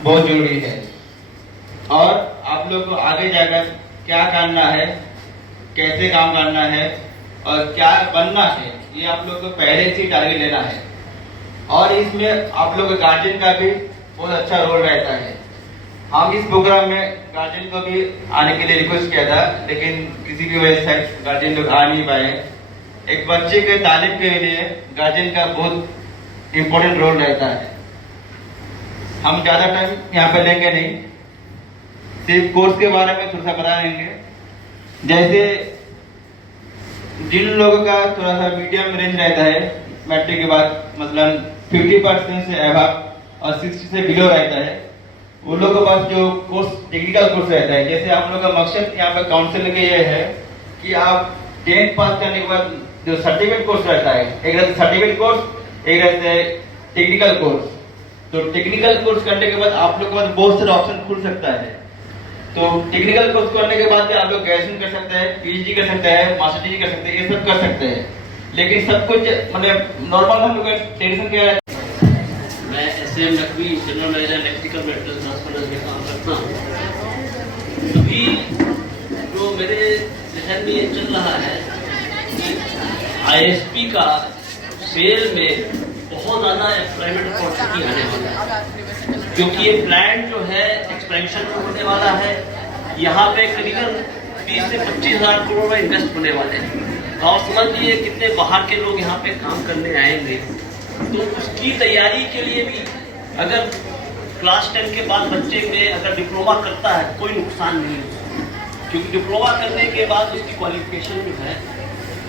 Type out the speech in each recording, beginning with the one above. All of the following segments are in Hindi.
बहुत जरूरी है। और आप लोग को आगे जाकर क्या करना है, कैसे काम करना है और क्या बनना है, ये आप लोग को पहले से टारगेट लेना है। और इसमें आप लोग गार्जियन का भी बहुत अच्छा रोल रहता है। हम इस प्रोग्राम में गार्जियन को भी आने के लिए रिक्वेस्ट किया था, लेकिन किसी की वजह से गार्जियन लोग आ नहीं पाए। एक बच्चे के तालीम के लिए गार्जियन का बहुत इम्पोर्टेंट रोल रहता है। हम ज़्यादा टाइम यहाँ पे लेंगे नहीं, सिर्फ कोर्स के बारे में थोड़ा सा बता देंगे। जैसे जिन लोगों का थोड़ा सा मीडियम रेंज रहता है, मैट्रिक के बाद मतलब 50% से अबव और 60 से बिलो रहता है, वो लोगों के पास जो कोर्स टेक्निकल कोर्स रहता है। जैसे आप लोगों का मकसद यहाँ पे काउंसिल के ये है कि आप 10th पास करने के बाद जो सर्टिफिकेट कोर्स रहता है, एक रहता है सर्टिफिकेट कोर्स, एक रहता है टेक्निकल कोर्स। तो टेक्निकल कोर्स करने के बाद आप लोग के पास बहुत सारे ऑप्शन खुल सकता है। तो टेक्निकल कोर्स करने के बाद आप लोग ग्रेजुएशन कर सकते हैं, पीएचडी कर सकते हैं, मास्टर डिग्री कर सकते हैं, ये सब कर सकते हैं। लेकिन सब कुछ मतलब नॉर्मल हम लोग का टेंशन क्या है। मैं SM Naqvi general manager electrical metals transformers में काम करता हूँ। अभी जो मेरे जहन में ये चल रहा है कि आईएसपी का सेल में बहुत ज़्यादा एम्प्लॉयमेंट अपॉर्चुनिटी आने वाला है, क्योंकि ये प्लांट जो है एक्सपेंशन में होने वाला है। यहाँ पे करीबन 30 से 25 हज़ार करोड़ में इन्वेस्ट होने वाले हैं। और समझ लीजिए कितने बाहर के लोग यहाँ पे काम करने आएंगे। तो उसकी तैयारी के लिए भी अगर क्लास 10 के बाद बच्चे में अगर डिप्लोमा करता है कोई नुकसान नहीं है, क्योंकि डिप्लोमा करने के बाद उसकी क्वालिफिकेशन जो है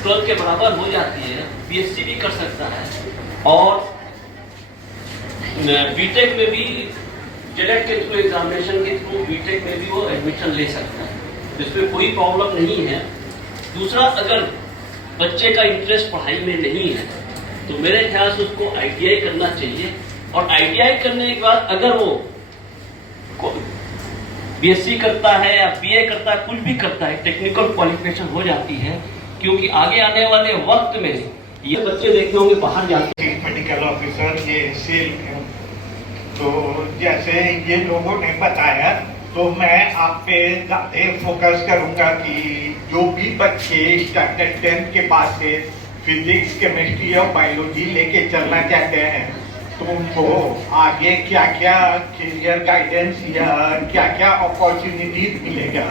12 के बराबर हो जाती है। बीएससी भी कर सकता है और बीटेक में भी जेलेट के थ्रू एग्जामिनेशन के थ्रू बीटेक में भी वो एडमिशन ले सकता है। इसमें कोई प्रॉब्लम नहीं है। दूसरा, अगर बच्चे का इंटरेस्ट पढ़ाई में नहीं है तो मेरे ख्याल से उसको आईटीआई करना चाहिए। और आईटीआई करने के बाद अगर वो बीएससी करता है या बीए करता है, कुछ भी करता है, टेक्निकल क्वालिफिकेशन हो जाती है। क्योंकि आगे आने वाले वक्त में ये बच्चे देखते होंगे बाहर जाते हैं। मेडिकल ऑफिसर ये सेल, तो जैसे ये लोगों ने बताया, तो मैं आप पे ज़्यादा फोकस करूंगा कि जो भी बच्चे स्टैंडर्ड 10 के बाद से फिजिक्स, केमिस्ट्री और बायोलॉजी लेके चलना चाहते हैं, तो उनको आगे क्या क्या करियर गाइडेंस या क्या क्या अपॉर्चुनिटीज मिलेगा,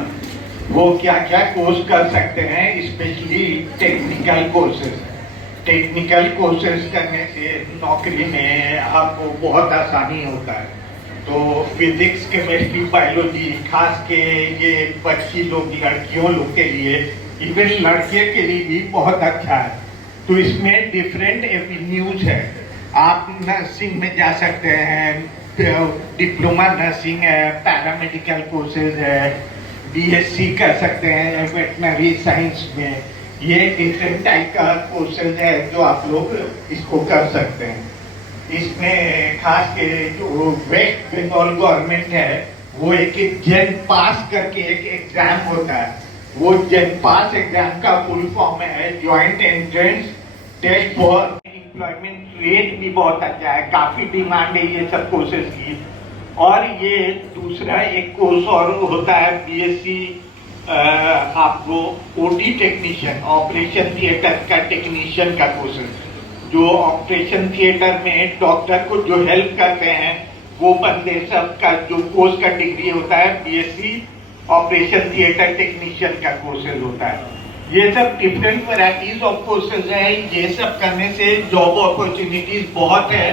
वो क्या क्या कोर्स कर सकते हैं, specially technical courses. Technical courses करने से नौकरी में आपको बहुत आसानी होता है। तो फिजिक्स, केमिस्ट्री, बायोलॉजी खास के ये बच्ची लोग, लड़कियों लोग के लिए, इवन लड़के के लिए भी बहुत अच्छा है। तो इसमें डिफरेंट एवेन्यूज है। आप नर्सिंग में जा सकते हैं, डिप्लोमा नर्सिंग है, पैरामेडिकल कोर्सेज है, बीएससी कर सकते हैं वेटनरी साइंस में। ये डिफरेंट टाइप का कोर्सेज है जो आप लोग इसको कर सकते हैं। इसमें खास के जो वेस्ट बंगाल गवर्नमेंट है, वो एक जेन पास करके एक एग्जाम होता है। वो जेन पास एग्जाम का फुल फॉर्म है joint entrance test for employment. Rate भी बहुत अच्छा है, काफी डिमांड है ये सब कोर्सेज की। और ये दूसरा एक कोर्स और होता है बीएससी, आपको ओटी टेक्नीशियन, ऑपरेशन थिएटर का टेक्नीशियन का कोर्स है। जो ऑपरेशन थिएटर में डॉक्टर को जो हेल्प करते हैं, वो बंदे सब का जो कोर्स का डिग्री होता है बीएससी ऑपरेशन थिएटर टेक्नीशियन का कोर्सेज होता है। ये सब डिफरेंट वैरायटीज ऑफ कोर्सेज हैं। ये सब करने से जॉब अपॉर्चुनिटीज बहुत है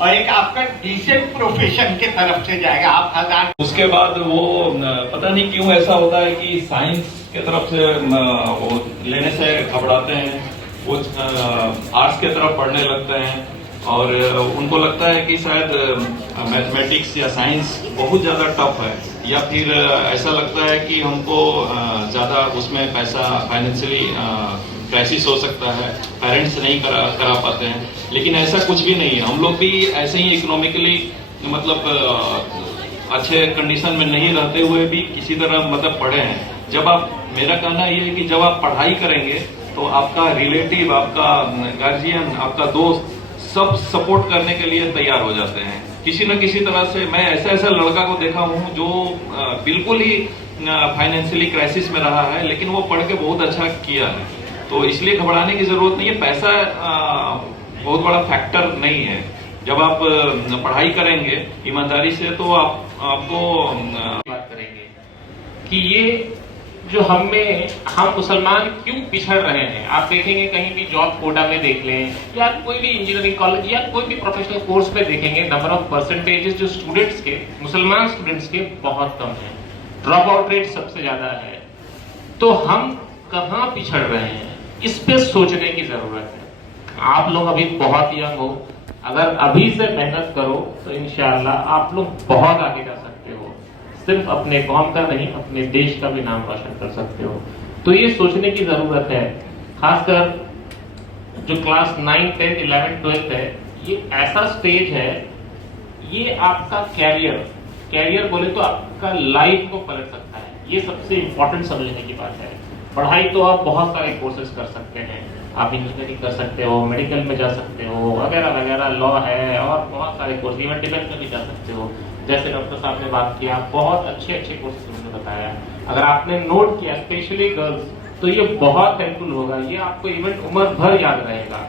और एक आपका डिसेंट प्रोफेशन के तरफ से जाएगा। आप हजार उसके बाद वो पता नहीं क्यों ऐसा होता है कि साइंस के तरफ से वो लेने से घबराते हैं, वो आर्ट्स के तरफ पढ़ने लगते हैं और उनको लगता है कि शायद मैथमेटिक्स या साइंस बहुत ज़्यादा टफ है, या फिर ऐसा लगता है कि हमको ज़्यादा उसमें पैसा फाइनेंशियली क्राइसिस हो सकता है, पेरेंट्स नहीं करा पाते हैं। लेकिन ऐसा कुछ भी नहीं है। हम लोग भी ऐसे ही इकोनॉमिकली मतलब अच्छे कंडीशन में नहीं रहते हुए भी किसी तरह मतलब पढ़े हैं। जब आप, मेरा कहना ये है कि जब आप पढ़ाई करेंगे तो आपका रिलेटिव, आपका गार्जियन, आपका दोस्त सब सपोर्ट करने के लिए तैयार हो जाते हैं किसी न किसी तरह से। मैं ऐसा लड़का को देखा हूं जो बिल्कुल ही फाइनेंशियली क्राइसिस में रहा है, लेकिन वो पढ़ के बहुत अच्छा किया है। तो इसलिए घबराने की जरूरत नहीं है। पैसा बहुत बड़ा फैक्टर नहीं है। जब आप पढ़ाई करेंगे ईमानदारी से तो आपको बात करेंगे कि ये जो हम मुसलमान क्यों पिछड़ रहे हैं। आप देखेंगे कहीं भी जॉब कोटा में देख लें या कोई भी इंजीनियरिंग कॉलेज या कोई भी प्रोफेशनल कोर्स में देखेंगे, नंबर ऑफ परसेंटेजेस जो स्टूडेंट्स के, मुसलमान स्टूडेंट्स के बहुत कम है, ड्रॉप आउट रेट सबसे ज्यादा है। तो हम कहाँ पिछड़ रहे हैं, इस पे सोचने की जरूरत है। आप लोग अभी बहुत यंग हो, अगर अभी से मेहनत करो तो इंशाअल्लाह आप लोग बहुत आगे जा सकते हो। सिर्फ अपने कौम का नहीं, अपने देश का भी नाम रोशन कर सकते हो। तो ये सोचने की जरूरत है। खासकर जो क्लास 9, 10, 11, 12 है, ये ऐसा स्टेज है, ये आपका कैरियर बोले तो आपका लाइफ को पलट सकता है। ये सबसे इंपॉर्टेंट समझने की बात है। पढ़ाई तो आप बहुत सारे कोर्सेज कर सकते हैं, आप इंजीनियरिंग कर सकते हो, मेडिकल में जा सकते हो, वगैरह वगैरह, लॉ है और बहुत सारे कोर्स, इवन डिफेंस में भी जा सकते हो। जैसे डॉक्टर साहब ने बात किया, बहुत अच्छे कोर्सेज उन्होंने बताया। अगर आपने नोट किया, स्पेशली गर्ल्स, तो ये बहुत हेल्पफुल होगा। ये आपको इवन उम्र भर याद रहेगा।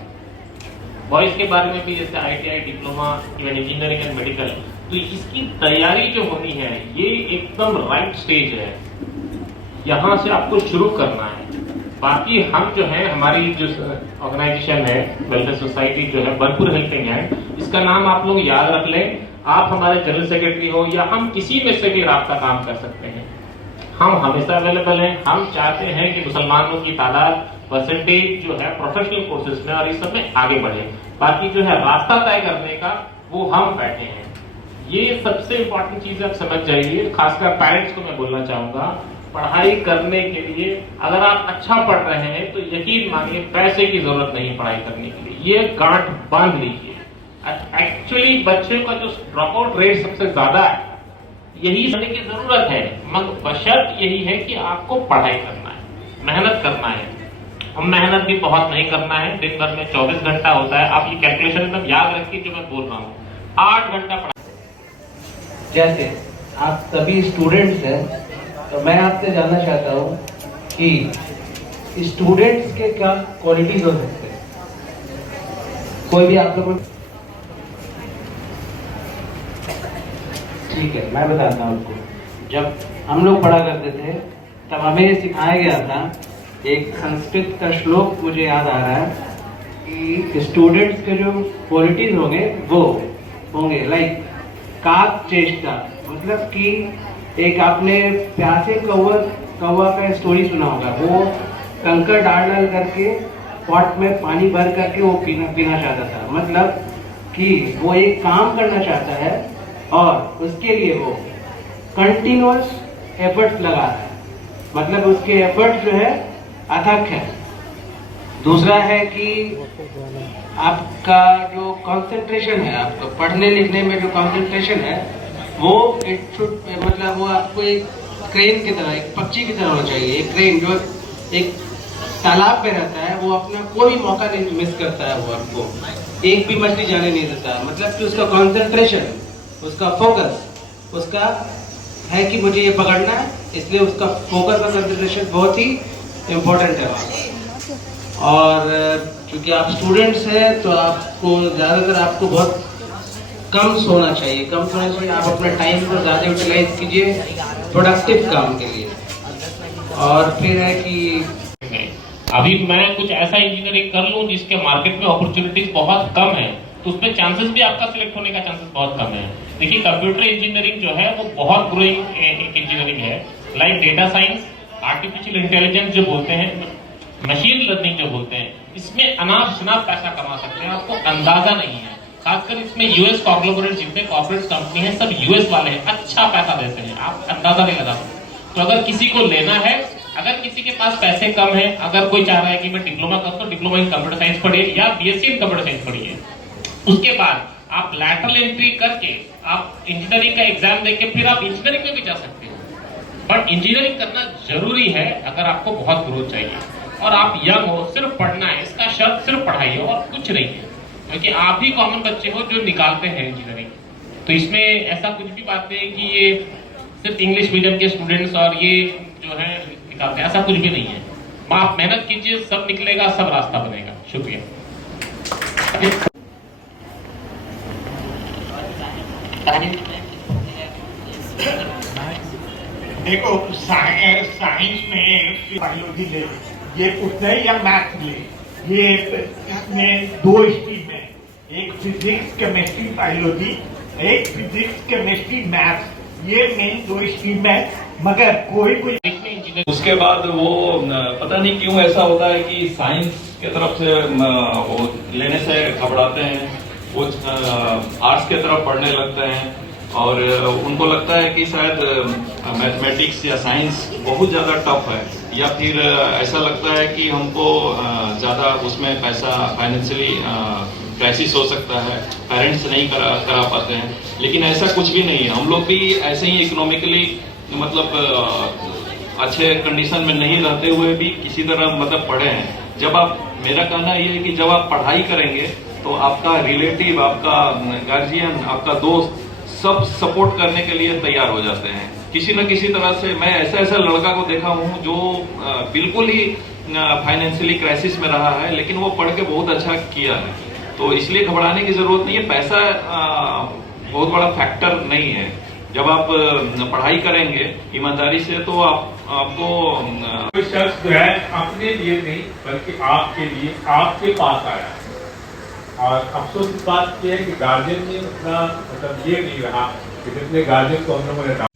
बॉयज के बारे में भी जैसे ITI, diploma, even engineering and medical, तो इसकी तैयारी जो होनी है, ये एकदम राइट स्टेज है। यहाँ से आपको शुरू करना है। बाकी हम जो है, हमारी जो ऑर्गेनाइजेशन है वेलफेयर सोसाइटी जो है बरपुर हेल्पिंग हैंड, इसका नाम आप लोग याद रख लें। आप हमारे जनरल सेक्रेटरी हो या हम किसी में से भी राब्ता काम कर सकते हैं। हम हमेशा अवेलेबल हैं। हम चाहते हैं कि मुसलमानों की तादाद, परसेंटेज जो है प्रोफेशनल कोर्सेज में और इस सब में आगे बढ़े। बाकी जो है रास्ता तय करने का, वो हम बैठे हैं। ये सबसे इंपॉर्टेंट चीज आप समझ जाइए। खासकर पेरेंट्स को मैं बोलना चाहूंगा, पढ़ाई करने के लिए अगर आप अच्छा पढ़ रहे हैं तो यकीन मानिए पैसे की जरूरत नहीं पढ़ाई करने के लिए। ये गांठ बांध लीजिए। एक्चुअली बच्चों का जो ड्रॉप आउट रेट सबसे ज्यादा है, यही समझने की जरूरत है। मगर बशर्त यही है कि आपको पढ़ाई करना है, मेहनत करना है। और मेहनत भी बहुत नहीं करना है। दिन भर में 24 घंटा होता है। आप ये कैलकुलेशन एकदम याद रखिए जो मैं बोल रहा हूँ। 8 घंटा पढ़ा। जैसे आप सभी स्टूडेंट्स हैं, तो मैं आपसे जानना चाहता हूँ कि स्टूडेंट्स के क्या क्वालिटीज हो सकते हैं। कोई भी आप लोगों, ठीक है, मैं बताता हूँ आपको। जब हम लोग पढ़ा करते थे तब हमें सिखाया गया था, एक संस्कृत का श्लोक मुझे याद आ रहा है कि स्टूडेंट्स के जो क्वालिटीज होंगे वो होंगे लाइक काक चेष्टा। मतलब कि एक आपने प्यासे कौवा का स्टोरी सुना होगा। वो कंकर डाल करके पॉट में पानी भर करके वो पीना चाहता था। मतलब कि वो एक काम करना चाहता है और उसके लिए वो कंटिन्यूअस एफर्ट्स लगा रहा है। मतलब उसके एफर्ट जो है अथक है। दूसरा है कि आपका जो कंसंट्रेशन है, आपका पढ़ने लिखने में जो कंसंट्रेशन है, वो इट शुड, मतलब वो आपको एक क्रेन की तरह, एक पक्षी की तरह होना चाहिए। एक क्रेन जो एक तालाब में रहता है, वो अपना कोई भी मौका नहीं मिस करता है। वो आपको एक भी मछली जाने नहीं देता। मतलब कि उसका कंसंट्रेशन, उसका फोकस, उसका है कि मुझे ये पकड़ना है, इसलिए उसका फोकस और कंसंट्रेशन बहुत ही इम्पोर्टेंट है वहाँ। और क्योंकि आप स्टूडेंट्स हैं तो आपको ज़्यादातर आपको बहुत कम सोना चाहिए। आप अपना टाइम को ज़्यादा यूटिलाइज कीजिए प्रोडक्टिव काम के लिए। और फिर है कि अभी मैं कुछ ऐसा इंजीनियरिंग कर लूं जिसके मार्केट में अपॉर्चुनिटीज बहुत कम है, तो उसमें चांसेस भी आपका सिलेक्ट होने का चांसेस बहुत कम है। देखिए कंप्यूटर इंजीनियरिंग जो है वो बहुत ग्रोइंग इंजीनियरिंग है। Like data science, artificial intelligence जो बोलते हैं, मशीन लर्निंग जो बोलते हैं, इसमें अनाप शनाप पैसा कमा सकते हैं, आपको अंदाजा नहीं है। खासकर इसमें यूएस कॉर्पोरेट, जितने कॉर्पोरेट कंपनी है सब यूएस वाले हैं, अच्छा पैसा देते हैं, आप अंदाजा नहीं लगा सकते। तो अगर किसी को लेना है, अगर किसी के पास पैसे कम है, अगर कोई चाह रहा है कि मैं डिप्लोमा कर, तो डिप्लोमा इन कंप्यूटर साइंस पढ़िए या BSc इन कंप्यूटर साइंस पढ़िए। उसके बाद आप लैटरल एंट्री करके आप इंजीनियरिंग का एग्जाम देके फिर आप इंजीनियरिंग में भी जा सकते हो। बट इंजीनियरिंग करना जरूरी है अगर आपको बहुत ग्रोथ चाहिए और आप यंग हो, सिर्फ पढ़ना है, इसका शर्त सिर्फ पढ़ाई हो और कुछ नहीं है, क्योंकि आप ही कॉमन बच्चे हो जो निकालते हैं इंजीनियरिंग। तो इसमें ऐसा कुछ भी बात नहीं है कि ये सिर्फ इंग्लिश मीडियम के स्टूडेंट्स और ये जो है निकालते हैं, ऐसा कुछ भी नहीं है। आप मेहनत कीजिए, सब निकलेगा, सब रास्ता बनेगा। शुक्रिया। देखो साइंस में बायोलॉजी ले, ये पूछते हैं या मैथ ले, ये इसमें 2 स्ट्रीम है, एक फिजिक्स केमिस्ट्री बायोलॉजी, एक फिजिक्स केमिस्ट्री मैथ, ये मेन 2 स्ट्रीम है। मगर कोई उसके बाद वो पता नहीं क्यों ऐसा होता है कि साइंस के तरफ से वो लेने से घबराते हैं, वो आर्ट्स के तरफ पढ़ने लगते हैं और उनको लगता है कि शायद मैथमेटिक्स या साइंस बहुत ज़्यादा टफ है, या फिर ऐसा लगता है कि हमको ज़्यादा उसमें पैसा फाइनेंशियली क्राइसिस हो सकता है, पेरेंट्स नहीं करा पाते हैं। लेकिन ऐसा कुछ भी नहीं है, हम लोग भी ऐसे ही इकोनॉमिकली मतलब अच्छे कंडीशन में नहीं रहते हुए भी किसी तरह मतलब पढ़े हैं। जब आप, मेरा कहना ये है कि जब आप पढ़ाई करेंगे तो आपका रिलेटिव, आपका गार्जियन, आपका दोस्त सब सपोर्ट करने के लिए तैयार हो जाते हैं किसी न किसी तरह से। मैं ऐसा लड़का को देखा हूं जो बिल्कुल ही फाइनेंशियली क्राइसिस में रहा है, लेकिन वो पढ़ के बहुत अच्छा किया है। तो इसलिए घबराने की जरूरत नहीं है, पैसा बहुत बड़ा फैक्टर नहीं है। जब आप पढ़ाई करेंगे ईमानदारी से तो आपको कोई शख्स जो है अपने लिए नहीं बल्कि आपके लिए आपके पास आया है। और अफसोस इस बात की है कि गार्जियन ने उतना मतलब ये नहीं रहा कि जितने गार्जियन को हम लोगों ने